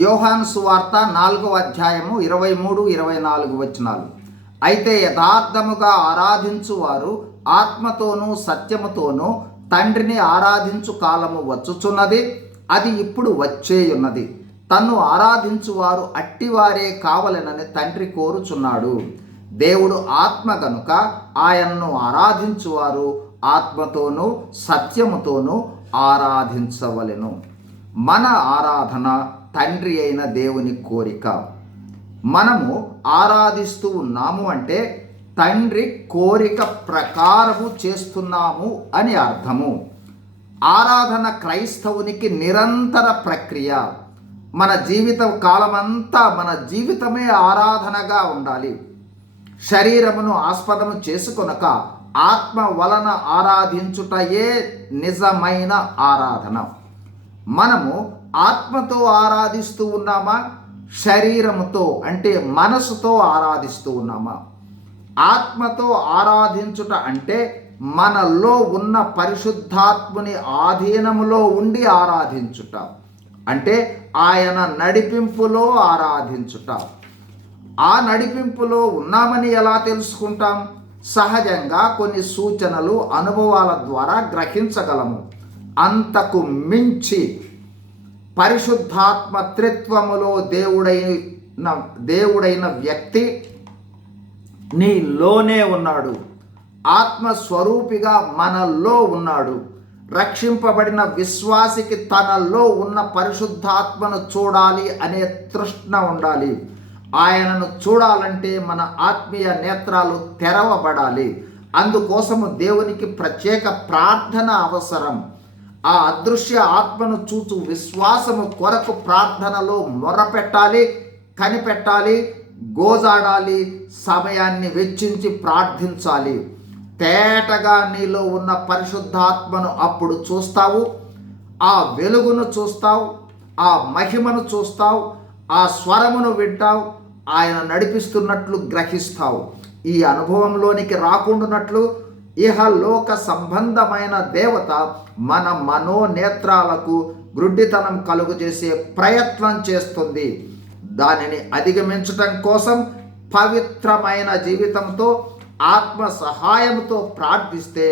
యోహాను సువార్త 4వ అధ్యాయము 23, 24 వచనాలు. అయితే యథార్థముగా ఆరాధించువారు ఆత్మతోనూ సత్యముతోనూ తండ్రిని ఆరాధించు కాలము వచ్చుచున్నది, అది ఇప్పుడు వచ్చేయున్నది. తన్ను ఆరాధించువారు అట్టివారే కావలెనని తండ్రి కోరుచున్నాడు. దేవుడు ఆత్మ గనుక ఆయన్ను ఆరాధించువారు ఆత్మతోనూ సత్యముతోనూ ఆరాధించవలెను. మన ఆరాధన తండ్రి అయిన దేవుని కోరిక. మనము ఆరాధిస్తూ ఉన్నాము అంటే తండ్రి కోరిక ప్రకారము చేస్తున్నాము అని అర్థము. ఆరాధన క్రైస్తవునికి నిరంతర ప్రక్రియ. మన జీవిత కాలమంతా మన జీవితమే ఆరాధనగా ఉండాలి. శరీరమును ఆస్పదము చేసుకొనక ఆత్మ వలన ఆరాధించుటయే నిజమైన ఆరాధన. మనము ఆత్మతో ఆరాధిస్తూ ఉన్నామా, శరీరముతో అంటే మనసుతో ఆరాధిస్తూ ఉన్నామా? ఆత్మతో ఆరాధించుట అంటే మనలో ఉన్న పరిశుద్ధాత్ముని ఆధీనములో ఉండి ఆరాధించుట, అంటే ఆయన నడిపింపులో ఆరాధించుట. ఆ నడిపింపులో ఉన్నామని ఎలా తెలుసుకుంటాం? సహజంగా కొన్ని సూచనలు, అనుభవాల ద్వారా గ్రహించగలము. అంతకు మించి పరిశుద్ధాత్మ త్రిత్వములో దేవుడైన వ్యక్తి నీలోనే ఉన్నాడు. ఆత్మస్వరూపిగా మనలో ఉన్నాడు. రక్షింపబడిన విశ్వాసికి తనలో ఉన్న పరిశుద్ధాత్మను చూడాలి అనే తృష్ణ ఉండాలి. ఆయనను చూడాలంటే మన ఆత్మీయ నేత్రాలు తెరవబడాలి. అందుకోసము దేవునికి ప్రత్యేక ప్రార్థన అవసరం. ఆ అదృశ్య ఆత్మను చూచు విశ్వాసము కొరకు ప్రార్థనలో మొరపెట్టాలి, కనిపెట్టాలి, గోజాడాలి, సమయాన్ని వెచ్చించి ప్రార్థించాలి. తేటగా నీలో ఉన్న పరిశుద్ధాత్మను అప్పుడు చూస్తావు, ఆ వెలుగును చూస్తావు, ఆ మహిమను చూస్తావు, ఆ స్వరమును వింటావు, ఆయన నడిపిస్తున్నట్లు గ్రహిస్తావు. ఈ అనుభవంలోనికి రాకుండానట్లు ఇహలోక సంబంధమైన దేవత మన మనోనేత్రాలకు గ్రుడ్డితనం కలుగు చేసే ప్రయత్నం చేస్తుంది. దానిని అధిగమించటం కోసం పవిత్రమైన జీవితంతో ఆత్మ సహాయంతో ప్రార్థిస్తే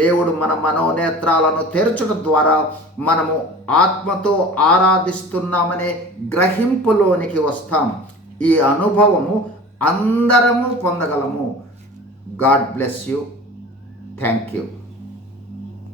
దేవుడు మన మనోనేత్రాలను తెరచడం ద్వారా మనము ఆత్మతో ఆరాధిస్తున్నామనే గ్రహింపులోనికి వస్తాం. ఈ అనుభవము అందరము పొందగలము. God bless you. Thank you.